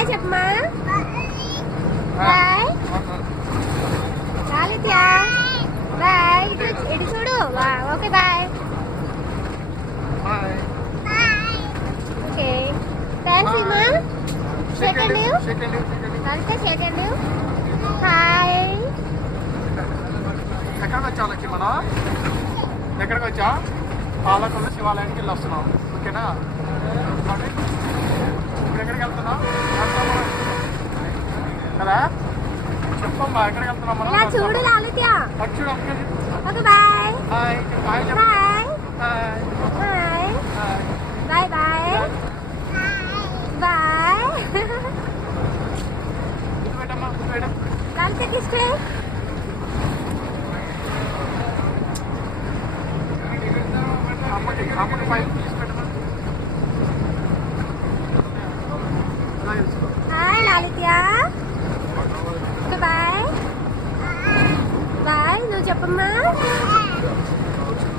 Bye చెప్పమ్మా. Bye Lalitya. Bye. ఇటు చూడు. Okay bye. ఓకే థ్యాంక్స్ అమ్మా. Shake hand. Lalitya shake hand. Hi. ఎక్కడికి వచ్చావు లక్ష్మి? మనం ఎక్కడికి వచ్చా? పాలకొండ శివాలయానికి వెళ్ళి వస్తున్నాం. ఓకేనా? ఇప్పుడు ఎక్కడికి వెళ్తున్నాం కదా? చెప్పమ్మా ఎక్కడికి వెళ్తున్నాం మనం? చూడు లాలిత్య. చూడు okay bye. Bye bye bye bye bye bye bye. పెట్టమ్మా పెట్టం. లాలిత్య తీసుకో. అమ్మకి ఫైల్ తీసి పెట్టమా. Hi Lalitya. Okay bye bye. నువ్వు చెప్పమ్మా.